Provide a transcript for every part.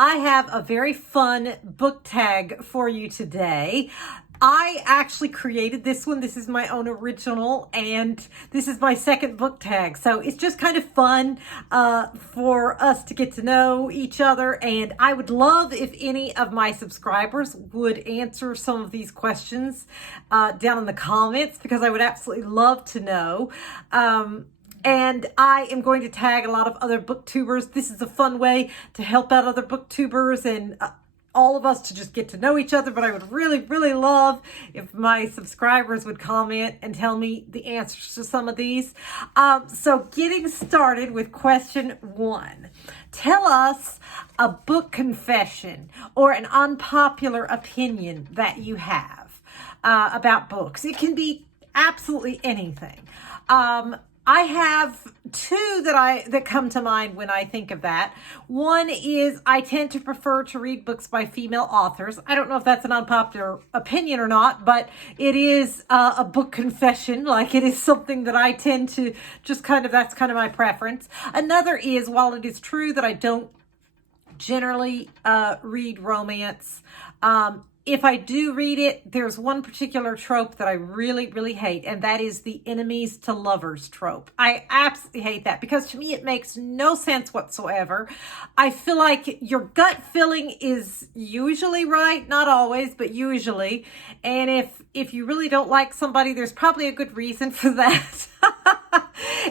I have a very fun book tag for you today. I actually created this one. This is my own original, and this is my second book tag. So it's just kind of fun for us to get to know each other. And I would love if any of my subscribers would answer some of these questions down in the comments, because I would absolutely love to know. And I am going to tag a lot of other booktubers. This is a fun way to help out other booktubers and all of us to just get to know each other. But I would really, really love if my subscribers would comment and tell me the answers to some of these. So getting started with question 1. Tell us a book confession or an unpopular opinion that you have about books. It can be absolutely anything. I have 2 that come to mind when I think of that. One is I tend to prefer to read books by female authors. I don't know if that's an unpopular opinion or not, but it is a book confession. Like, it is something that I tend to just that's kind of my preference. Another is, while it is true that I don't generally read romance, if I do read it, there's one particular trope that I really, really hate, and that is the enemies to lovers trope. I absolutely hate that, because to me it makes no sense whatsoever. I feel like your gut feeling is usually right, not always, but usually. And if you really don't like somebody, there's probably a good reason for that.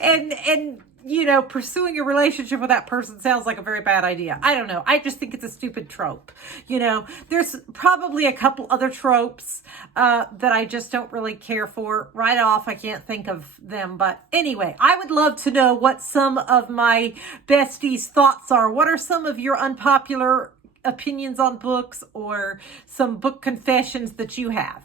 and you know, pursuing a relationship with that person sounds like a very bad idea. I don't know. I just think it's a stupid trope. You know, there's probably a couple other tropes that I just don't really care for. Right off, I can't think of them. But anyway, I would love to know what some of my besties' thoughts are. What are some of your unpopular opinions on books, or some book confessions that you have?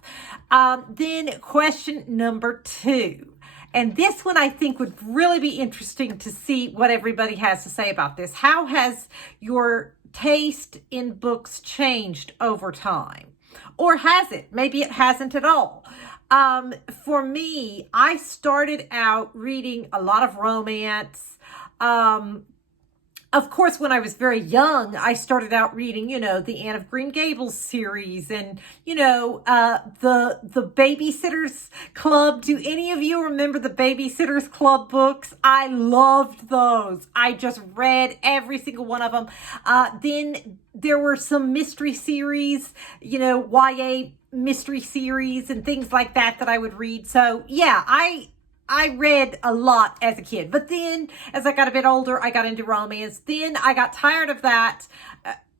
Then question number 2. And this one I think would really be interesting to see what everybody has to say about this. How has your taste in books changed over time? Or has it? Maybe it hasn't at all. For me, I started out reading a lot of romance. Of course, when I was very young, I started out reading, you know, the Anne of Green Gables series and, you know, the Babysitter's Club. Do any of you remember the Babysitter's Club books? I loved those. I just read every single one of them. Then there were some mystery series, you know, YA mystery series and things like that I would read. So, yeah, I read a lot as a kid, but then as I got a bit older, I got into romance. Then I got tired of that.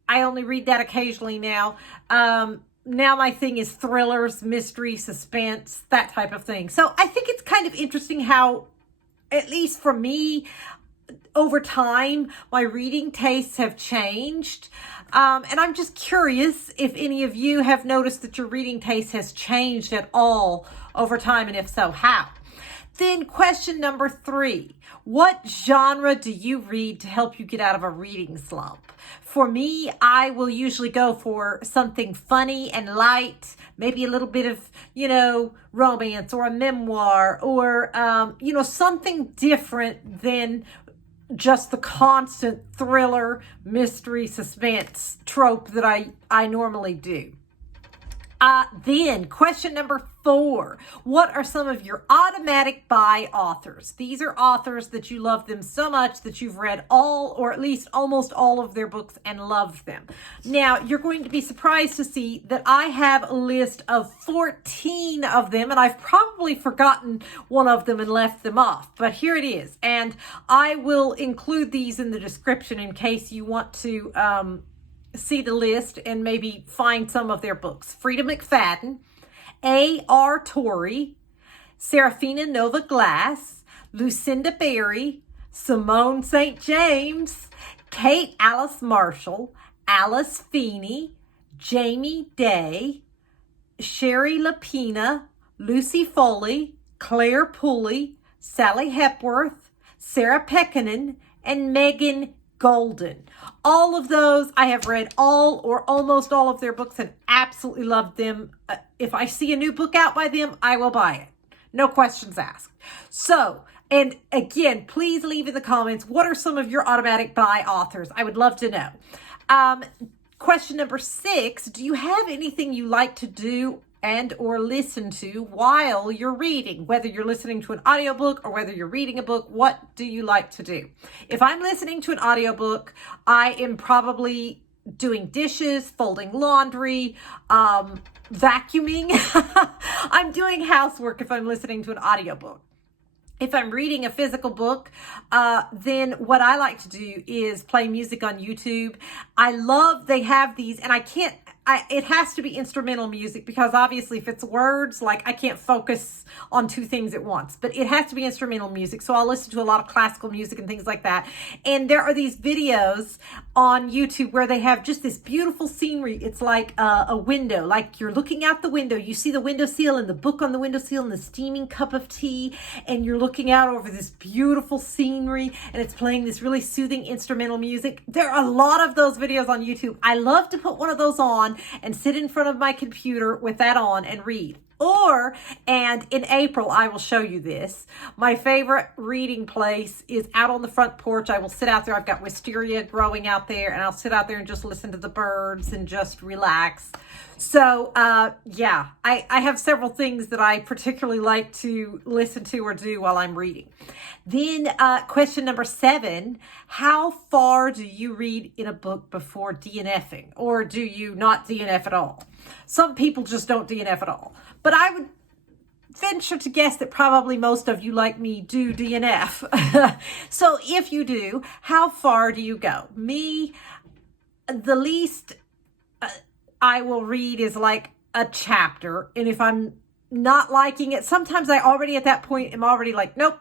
I only read that occasionally now. Now my thing is thrillers, mystery, suspense, that type of thing. So I think it's kind of interesting how, at least for me, over time, my reading tastes have changed. And I'm just curious if any of you have noticed that your reading taste has changed at all over time, and if so, how? Then question number 3, what genre do you read to help you get out of a reading slump? For me, I will usually go for something funny and light, maybe a little bit of, you know, romance or a memoir, or, you know, something different than just the constant thriller, mystery, suspense trope that I normally do. Then question number 4, what are some of your automatic buy authors? These are authors that you love them so much that you've read all, or at least almost all of their books and loved them. Now, you're going to be surprised to see that I have a list of 14 of them, and I've probably forgotten one of them and left them off, but here it is. And I will include these in the description in case you want to see the list and maybe find some of their books. Frida McFadden, A.R. Torrey, Serafina Nova Glass, Lucinda Berry, Simone St. James, Kate Alice Marshall, Alice Feeney, Jamie Day, Sherry Lapina, Lucy Foley, Claire Pulley, Sally Hepworth, Sarah Pekkanen, and Megan Golden. All of those, I have read all or almost all of their books and absolutely loved them. If I see a new book out by them, I will buy it. No questions asked. So, and again, please leave in the comments, what are some of your automatic buy authors? I would love to know. Question number 6, do you have anything you like to do and or listen to while you're reading? Whether you're listening to an audiobook or whether you're reading a book, what do you like to do? If I'm listening to an audiobook, I am probably doing dishes, folding laundry, vacuuming. I'm doing housework if I'm listening to an audiobook. If I'm reading a physical book, then what I like to do is play music on YouTube. They have these, and it has to be instrumental music because obviously if it's words, like I can't focus on two things at once, but it has to be instrumental music. So I'll listen to a lot of classical music and things like that. And there are these videos on YouTube where they have just this beautiful scenery. It's like a window, like you're looking out the window. You see the windowsill and the book on the windowsill and the steaming cup of tea, and you're looking out over this beautiful scenery, and it's playing this really soothing instrumental music. There are a lot of those videos on YouTube. I love to put one of those on and sit in front of my computer with that on and read. And in April, I will show you this. My favorite reading place is out on the front porch. I will sit out there. I've got wisteria growing out there, and I'll sit out there and just listen to the birds and just relax. So, yeah, I have several things that I particularly like to listen to or do while I'm reading. Then question number 7, how far do you read in a book before DNF'ing? Or do you not DNF at all? Some people just don't DNF at all. But I would venture to guess that probably most of you, like me, do DNF. So if you do, how far do you go? Me, the least I will read is like a chapter. And if I'm not liking it, sometimes I already at that point am already like, nope,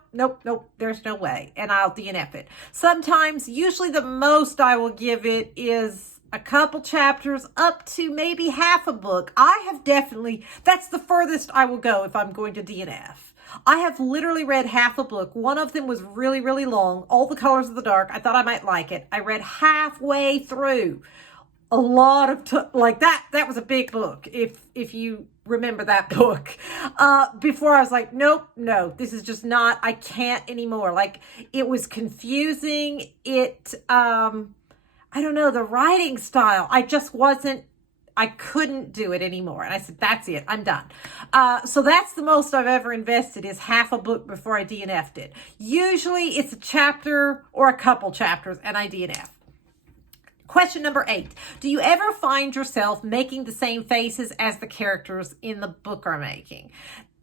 there's no way. And I'll DNF it. Sometimes, usually the most I will give it is a couple chapters up to maybe half a book. That's the furthest I will go if I'm going to DNF. I have literally read half a book. One of them was really, really long. All the Colors of the Dark. I thought I might like it. I read halfway through. A lot of like that was a big book. If you remember that book, before I was like, no, this is just not, I can't anymore. Like it was confusing. I don't know, the writing style, I couldn't do it anymore. And I said, that's it, I'm done. So that's the most I've ever invested, is half a book before I DNF'd it. Usually it's a chapter or a couple chapters and I DNF. Question number 8, do you ever find yourself making the same faces as the characters in the book are making?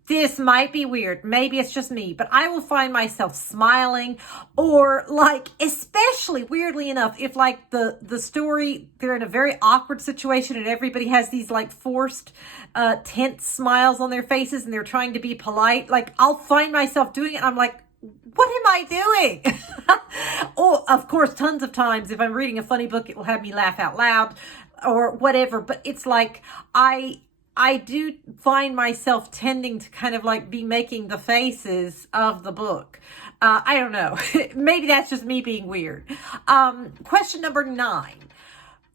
This might be weird. Maybe it's just me, but I will find myself smiling, or like, especially weirdly enough, if like the story, they're in a very awkward situation and everybody has these like forced, tense smiles on their faces and they're trying to be polite. Like I'll find myself doing it and I'm like, what am I doing? Oh, of course, tons of times if I'm reading a funny book, it will have me laugh out loud or whatever. But it's like, I do find myself tending to kind of like be making the faces of the book. I don't know. Maybe that's just me being weird. Question number 9.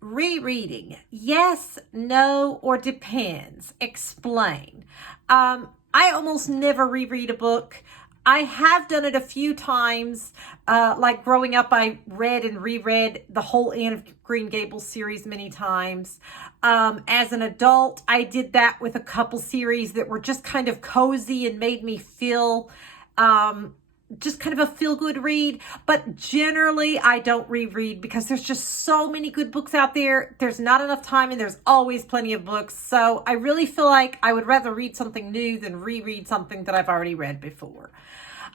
Rereading. Yes, no, or depends. Explain. I almost never reread a book. I have done it a few times. Like growing up, I read and reread the whole Anne of Green Gables series many times. As an adult, I did that with a couple series that were just kind of cozy and made me feel just kind of a feel-good read. But generally, I don't reread because there's just so many good books out there. There's not enough time and there's always plenty of books. So I really feel like I would rather read something new than reread something that I've already read before.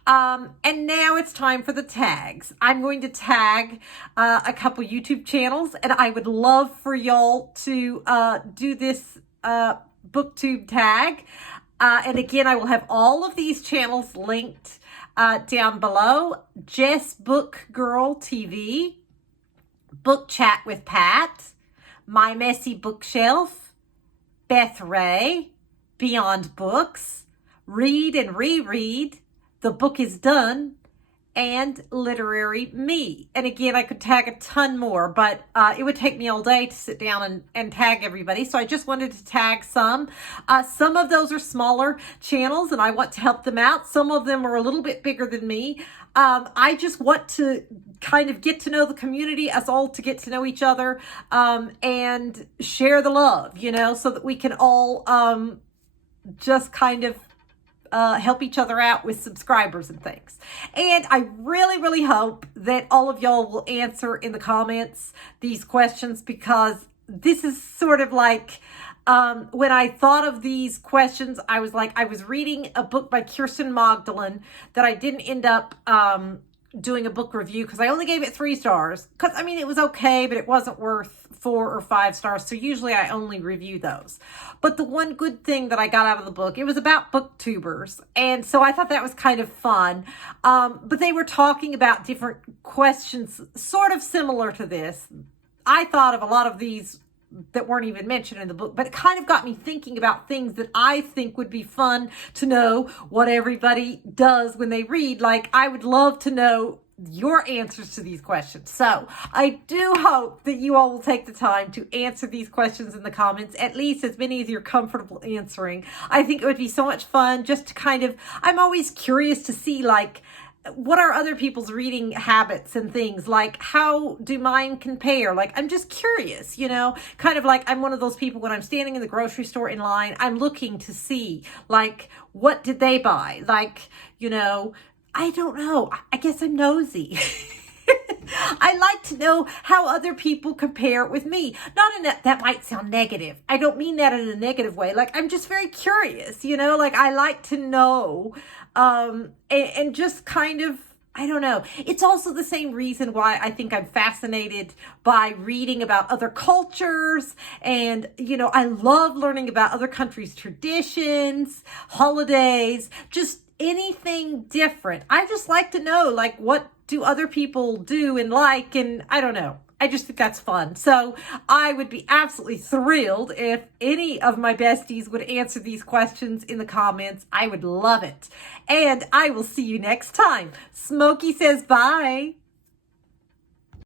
And now it's time for the tags. I'm going to tag a couple YouTube channels, and I would love for y'all to do this booktube tag. And again, I will have all of these channels linked down below. Jess Book Girl TV, Book Chat with Pat, My Messy Bookshelf, Beth Ray, Beyond Books, Read and Reread, The Book is Done, and literary me. And again, I could tag a ton more, but it would take me all day to sit down and tag everybody. So I just wanted to tag some. Some of those are smaller channels and I want to help them out. Some of them are a little bit bigger than me. I just want to kind of get to know the community, us all to get to know each other, and share the love, you know, so that we can all just kind of help each other out with subscribers and things. And I really, really hope that all of y'all will answer in the comments these questions, because this is sort of like, when I thought of these questions, I was like, I was reading a book by Kirsten Magdalene that I didn't end up doing a book review because I only gave it 3 stars. Because, I mean, it was okay, but it wasn't worth 4 or 5 stars. So usually I only review those. But the one good thing that I got out of the book, it was about Booktubers. And so I thought that was kind of fun. But they were talking about different questions sort of similar to this. I thought of a lot of these that weren't even mentioned in the book, but it kind of got me thinking about things that I think would be fun to know what everybody does when they read. Like, I would love to know your answers to these questions. So I do hope that you all will take the time to answer these questions in the comments, at least as many as you're comfortable answering. I think it would be so much fun just to kind of, I'm always curious to see, like, what are other people's reading habits and things? Like, how do mine compare? Like, I'm just curious, you know, kind of like I'm one of those people when I'm standing in the grocery store in line, I'm looking to see, like, what did they buy? Like, you know, I don't know. I guess I'm nosy. I like to know how other people compare with me. Not in that might sound negative. I don't mean that in a negative way. Like, I'm just very curious, you know, like I like to know, and just kind of, I don't know. It's also the same reason why I think I'm fascinated by reading about other cultures. And, you know, I love learning about other countries' traditions, holidays, just anything different. I just like to know, like, what do other people do and like, and I don't know. I just think that's fun. So I would be absolutely thrilled if any of my besties would answer these questions in the comments. I would love it. And I will see you next time. Smokey says bye.